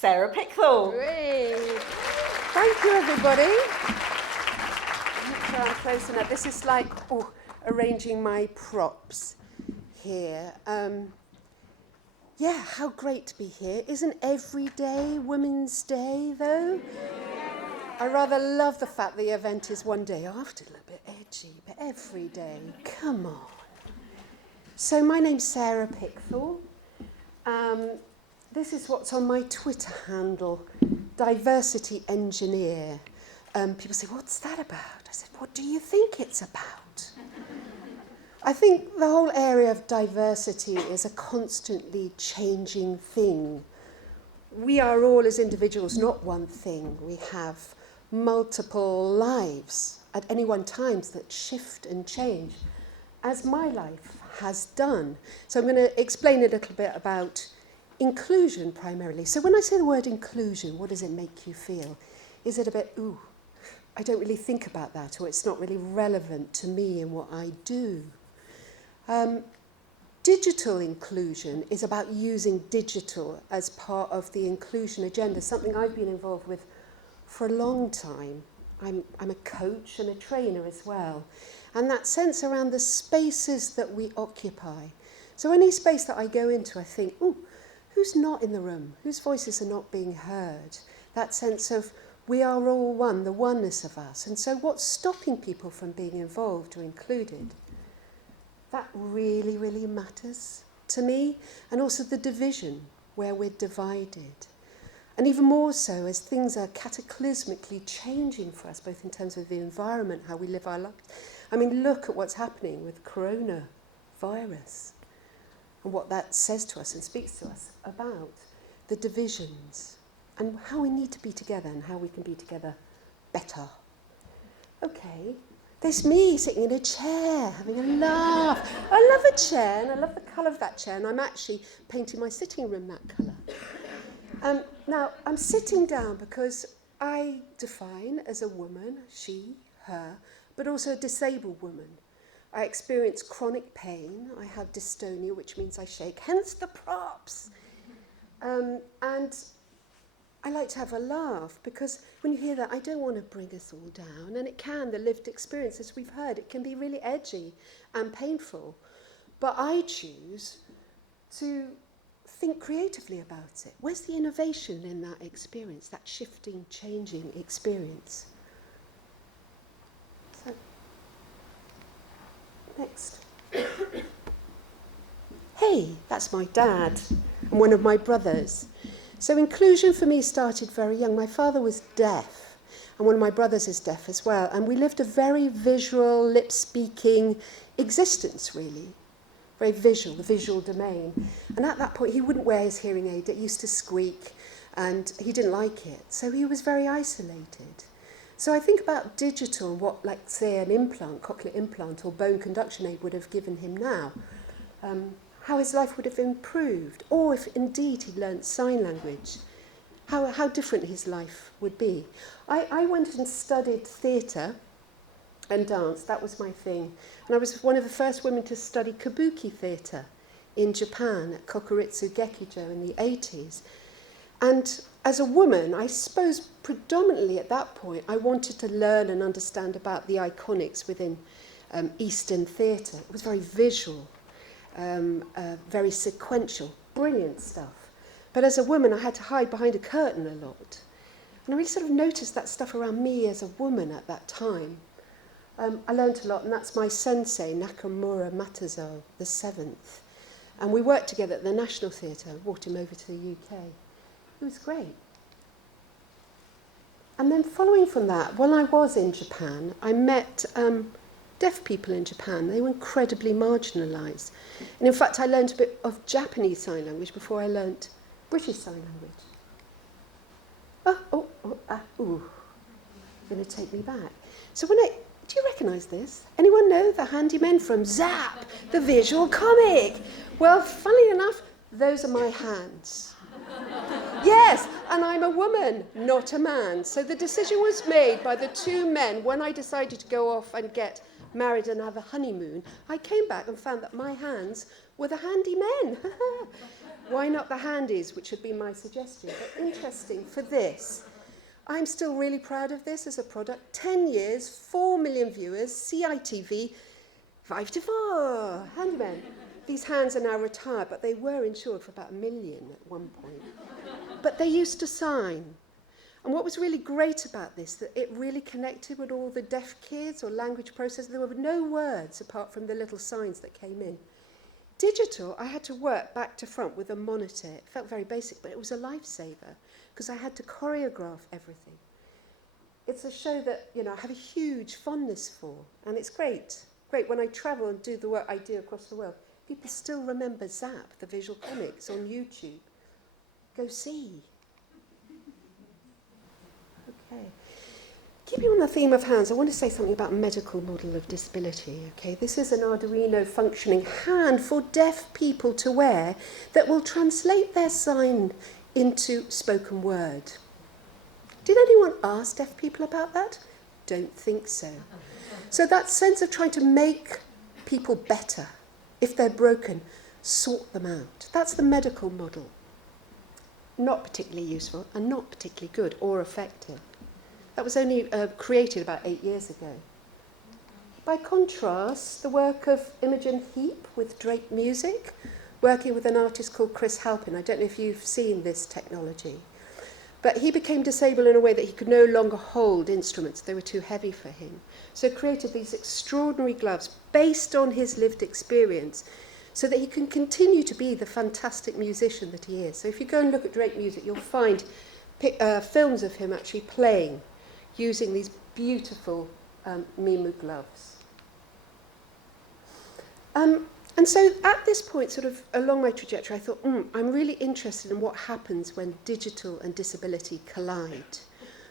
Sarah Pickthall. Great. Thank you, everybody. Make sure I'm close enough. This is like arranging my props here. Yeah, how great to be here. Isn't every day Women's Day, though? I rather love the fact the event is one day after, a little bit edgy, but every day, come on. So my name's Sarah Pickthall. This is what's on my Twitter handle, Diversity Engineer. People say, what's that about? I said, what do you think it's about? I think the whole area of diversity is a constantly changing thing. We are all as individuals not one thing. We have multiple lives at any one time that shift and change, as my life has done. So I'm going to explain a little bit about inclusion primarily. So when I say the word inclusion, what does it make you feel? Is it a bit, ooh, I don't really think about that, or it's not really relevant to me and what I do? Digital inclusion is about using digital as part of the inclusion agenda, something I've been involved with for a long time. I'm a coach and a trainer as well. And that sense around the spaces that we occupy. So any space that I go into, I think, ooh, who's not in the room? Whose voices are not being heard? That sense of we are all one, the oneness of us. And so what's stopping people from being involved or included? That really, really matters to me. And also the division, where we're divided. And even more so as things are cataclysmically changing for us, both in terms of the environment, how we live our lives. I mean, look at what's happening with coronavirus and what that says to us and speaks to us about the divisions and how we need to be together and how we can be together better. Okay. There's me sitting in a chair, having a laugh. I love a chair, and I love the colour of that chair, and I'm actually painting my sitting room that colour. Now, I'm sitting down because I define as a woman, she, her, but also a disabled woman. I experience chronic pain. I have dystonia, which means I shake, hence the props. And I like to have a laugh because when you hear that, I don't want to bring us all down. And it can, the lived experience, as we've heard, it can be really edgy and painful. But I choose to think creatively about it. Where's the innovation in that experience, that shifting, changing experience? So, next. Hey, that's my dad and one of my brothers. So inclusion for me started very young. My father was deaf, and one of my brothers is deaf as well. And we lived a very visual, lip-speaking existence, really. Very visual, the visual domain. And at that point, he wouldn't wear his hearing aid. It used to squeak, and he didn't like it. So he was very isolated. So I think about digital and what, like, say, an implant, cochlear implant or bone conduction aid would have given him now. How his life would have improved, or if indeed he learnt sign language, how different his life would be. I went and studied theatre and dance, that was my thing. And I was one of the first women to study kabuki theatre in Japan at Kokuritsu Gekijo in the 80s. And as a woman, I suppose predominantly at that point, I wanted to learn and understand about the iconics within Eastern theatre. It was very visual. Very sequential, brilliant stuff. But as a woman, I had to hide behind a curtain a lot. And I really sort of noticed that stuff around me as a woman at that time. I learned a lot, and that's my sensei, Nakamura Matazo, the 7th. And we worked together at the National Theatre, brought him over to the UK. It was great. And then following from that, when I was in Japan, I met deaf people in Japan. They were incredibly marginalised. And in fact, I learned a bit of Japanese Sign Language before I learnt British Sign Language. You're going to take me back. So do you recognise this? Anyone know the handymen from Zap, the visual comic? Well, funnily enough, those are my hands. Yes, and I'm a woman, not a man. So the decision was made by the two men when I decided to go off and get married and have a honeymoon. I came back and found that my hands were the handymen. Why not the handies, which had been my suggestion? But interesting for this. I'm still really proud of this as a product. 10 years, 4 million viewers, CITV, 5 to 4, handymen. These hands are now retired, but they were insured for about 1 million at one point. But they used to sign. And what was really great about this, that it really connected with all the deaf kids or language processors. There were no words apart from the little signs that came in. Digital, I had to work back to front with a monitor. It felt very basic, but it was a lifesaver because I had to choreograph everything. It's a show that, you know, I have a huge fondness for, and it's great. Great when I travel and do the work I do across the world. People still remember Zap, the visual comics, on YouTube. Go see. Okay. Keeping on the theme of hands, I want to say something about medical model of disability. Okay, this is an Arduino functioning hand for deaf people to wear that will translate their sign into spoken word. Did anyone ask deaf people about that? Don't think so. So that sense of trying to make people better, if they're broken, sort them out. That's the medical model. Not particularly useful and not particularly good or effective. That was only created about 8 years ago. By contrast, the work of Imogen Heap with Drake Music, working with an artist called Chris Halpin. I don't know if you've seen this technology. But he became disabled in a way that he could no longer hold instruments. They were too heavy for him. So created these extraordinary gloves based on his lived experience so that he can continue to be the fantastic musician that he is. So if you go and look at Drake Music, you'll find films of him actually playing using these beautiful Mimu gloves. And so at this point, sort of along my trajectory, I thought, I'm really interested in what happens when digital and disability collide.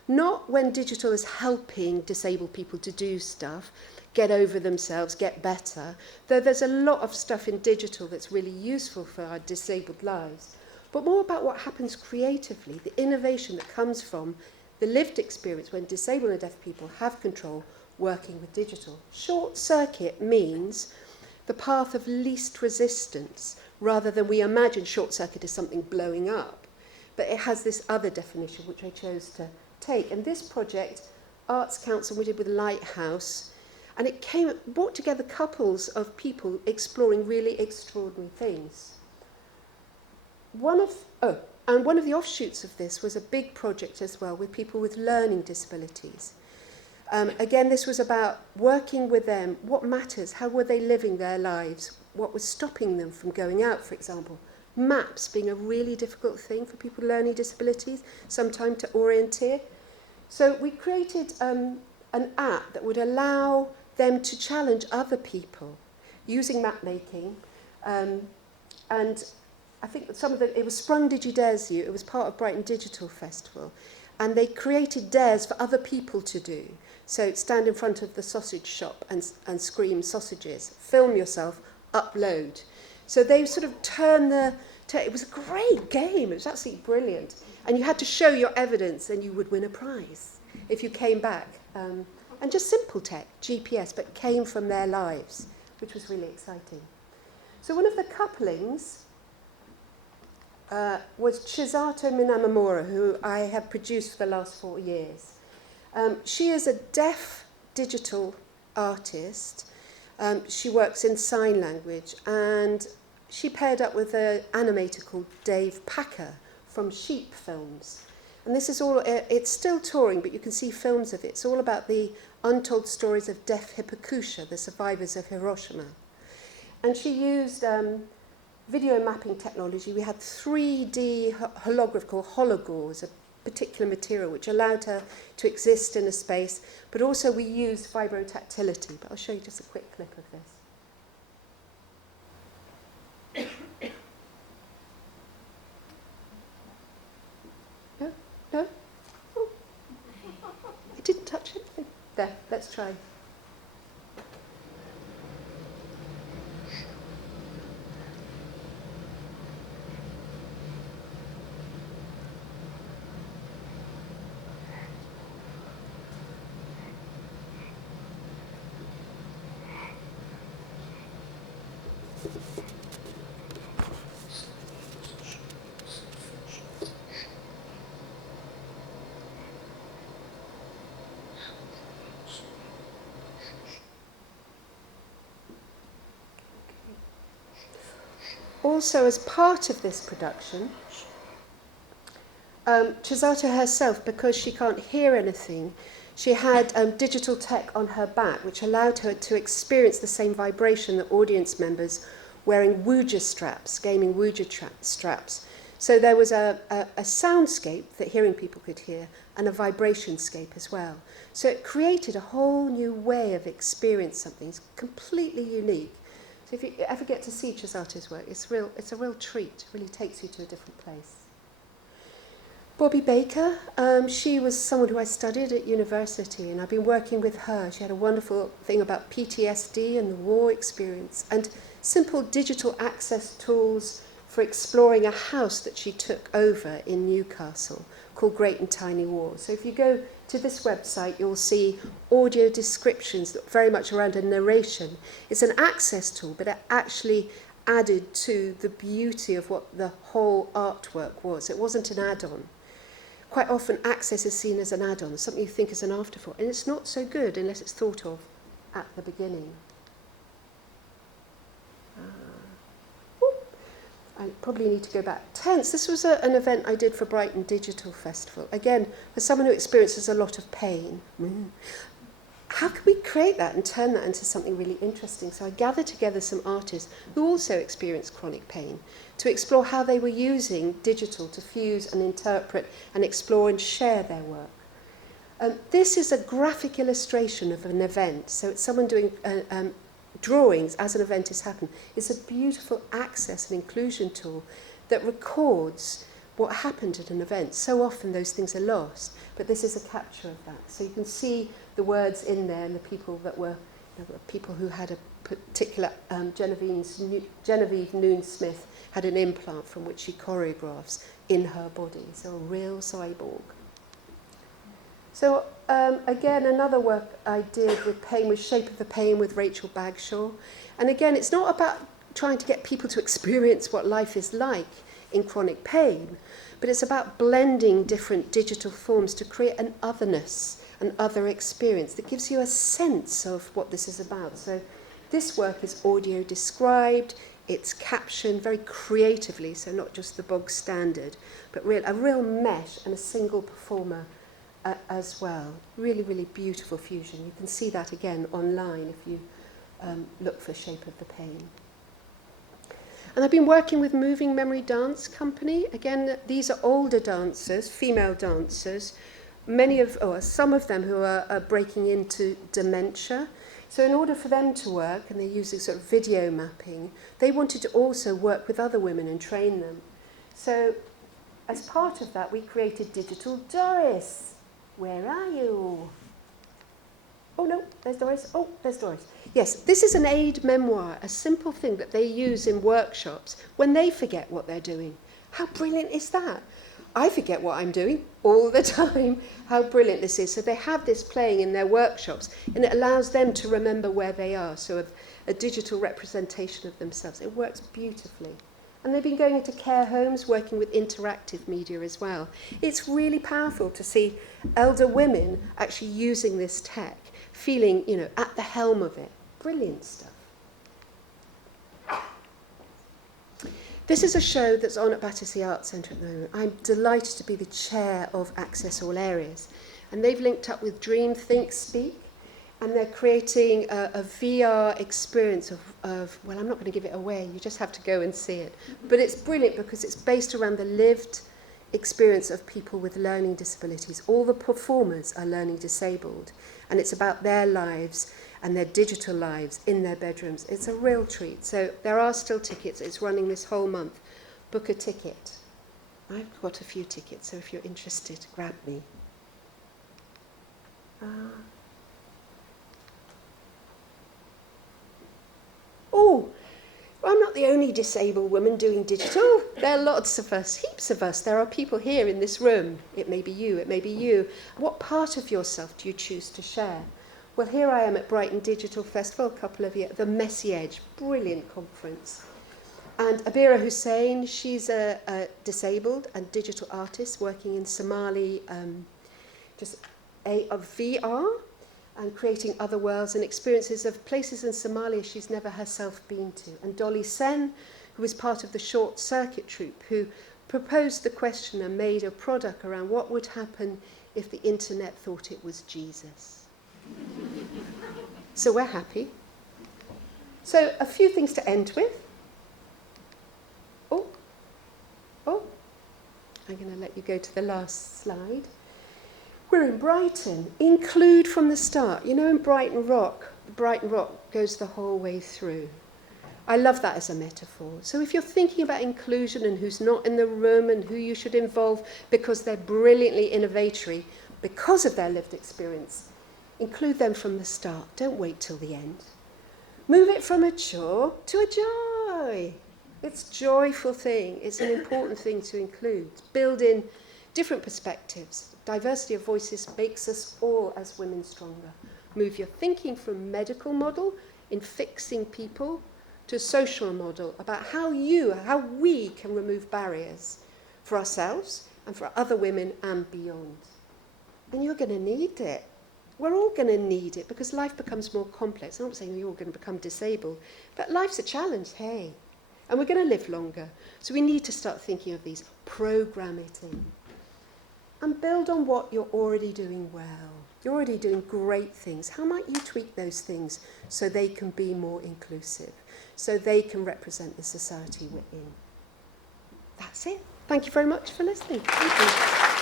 Not when digital is helping disabled people to do stuff, get over themselves, get better, though there's a lot of stuff in digital that's really useful for our disabled lives, but more about what happens creatively, the innovation that comes from the lived experience when disabled and deaf people have control working with digital. Short circuit means the path of least resistance, rather than we imagine short circuit as something blowing up. But it has this other definition, which I chose to take. And this project, Arts Council, we did with Lighthouse, and it brought together couples of people exploring really extraordinary things. One of the offshoots of this was a big project as well with people with learning disabilities. Again, this was about working with them, what matters, how were they living their lives, what was stopping them from going out, for example. Maps being a really difficult thing for people with learning disabilities, sometimes to orienteer. So we created an app that would allow them to challenge other people using map making. And I think it was Sprung Digidares You, it was part of Brighton Digital Festival. And they created dares for other people to do. So stand in front of the sausage shop and scream sausages, film yourself, upload. So they sort of it was a great game, it was absolutely brilliant. And you had to show your evidence and you would win a prize if you came back. And just simple tech, GPS, but came from their lives, which was really exciting. So one of the couplings was Chisato Minamamura, who I have produced for the last 4 years. She is a deaf digital artist. She works in sign language, and she paired up with an animator called Dave Packer from Sheep Films. And this is all, it's still touring, but you can see films of it. It's all about the untold stories of deaf Hippokusha, the survivors of Hiroshima. And she used video mapping technology. We had 3D holograph called hologauze, a particular material which allowed her to exist in a space, but also we used vibrotactility. But I'll show you just a quick clip of this. No? Oh. It didn't touch anything. There, let's try. also, as part of this production, Chisata herself, because she can't hear anything, she had digital tech on her back, which allowed her to experience the same vibration that audience members wearing Wuja straps, gaming Wuja straps. So there was a soundscape that hearing people could hear and a vibration scape as well. So it created a whole new way of experiencing something. It's completely unique. So if you ever get to see Chisata's work, it's a real treat. It really takes you to a different place. Bobby Baker, she was someone who I studied at university, and I've been working with her. She had a wonderful thing about PTSD and the war experience, and simple digital access tools for exploring a house that she took over in Newcastle called Great and Tiny Wars. So if you go to this website, you'll see audio descriptions that very much around a narration. It's an access tool, but it actually added to the beauty of what the whole artwork was. It wasn't an add-on. Quite often access is seen as an add-on, something you think is an afterthought, and it's not so good unless it's thought of at the beginning. I probably need to go back. Tense, this was an event I did for Brighton Digital Festival. Again, for someone who experiences a lot of pain, how can we create that and turn that into something really interesting? So I gathered together some artists who also experienced chronic pain to explore how they were using digital to fuse and interpret and explore and share their work. This is a graphic illustration of an event. So it's someone doing drawings as an event is happening. It's a beautiful access and inclusion tool that records what happened at an event. So often those things are lost, but this is a capture of that. So you can see the words in there and the people that were, people who had a particular, Genevieve Noon-Smith had an implant from which she choreographs in her body. So a real cyborg. So again, another work I did with pain was Shape of the Pain with Rachel Bagshaw. And again, it's not about trying to get people to experience what life is like in chronic pain, but it's about blending different digital forms to create an otherness, an other experience that gives you a sense of what this is about. So this work is audio described, it's captioned very creatively, so not just the bog standard, but a real mesh and a single performer as well. Really, really beautiful fusion. You can see that again online if you look for Shape of the Pain. And I've been working with Moving Memory Dance Company. Again, these are older dancers, female dancers, some of them who are breaking into dementia. So in order for them to work, and they're using sort of video mapping, they wanted to also work with other women and train them. So as part of that, we created Digital Doris. Where are you? Oh no, there's Doris. Oh, there's Doris. Yes, this is an aid memoir, a simple thing that they use in workshops when they forget what they're doing. How brilliant is that? I forget what I'm doing all the time. How brilliant this is. So they have this playing in their workshops, and it allows them to remember where they are. So a digital representation of themselves. It works beautifully. And they've been going into care homes, working with interactive media as well. It's really powerful to see elder women actually using this tech, feeling, at the helm of it. Brilliant stuff. This is a show that's on at Battersea Arts Centre at the moment. I'm delighted to be the chair of Access All Areas. And they've linked up with Dream, Think, Speak. And they're creating a VR experience of, well, I'm not going to give it away. You just have to go and see it. But it's brilliant because it's based around the lived experience of people with learning disabilities. All the performers are learning disabled. And it's about their lives and their digital lives in their bedrooms. It's a real treat. So there are still tickets. It's running this whole month. Book a ticket. I've got a few tickets, so if you're interested, grab me. Oh, well, I'm not the only disabled woman doing digital. There are lots of us, heaps of us. There are people here in this room. It may be you, it may be you. What part of yourself do you choose to share? Well, here I am at Brighton Digital Festival, a couple of years, the Messy Edge, brilliant conference. And Abira Hussain, she's a disabled and digital artist working in Somali, a VR, and creating other worlds and experiences of places in Somalia she's never herself been to. And Dolly Sen, who was part of the Short Circuit troupe, who proposed the question and made a product around what would happen if the internet thought it was Jesus. So we're happy. So a few things to end with. I'm going to let you go to the last slide. We're in Brighton. Include from the start. You know, in Brighton Rock goes the whole way through. I love that as a metaphor. So if you're thinking about inclusion and who's not in the room and who you should involve because they're brilliantly innovatory, because of their lived experience, include them from the start. Don't wait till the end. Move it from a chore to a joy. It's a joyful thing. It's an important thing to include. Build in different perspectives. Diversity of voices makes us all as women stronger. Move your thinking from medical model in fixing people to a social model about how we can remove barriers for ourselves and for other women and beyond. And you're going to need it. We're all going to need it because life becomes more complex. I'm not saying you're all going to become disabled, but life's a challenge, hey. And we're going to live longer. So we need to start thinking of these, program it in. And build on what you're already doing well. You're already doing great things. How might you tweak those things so they can be more inclusive, so they can represent the society we're in? That's it. Thank you very much for listening. Thank you.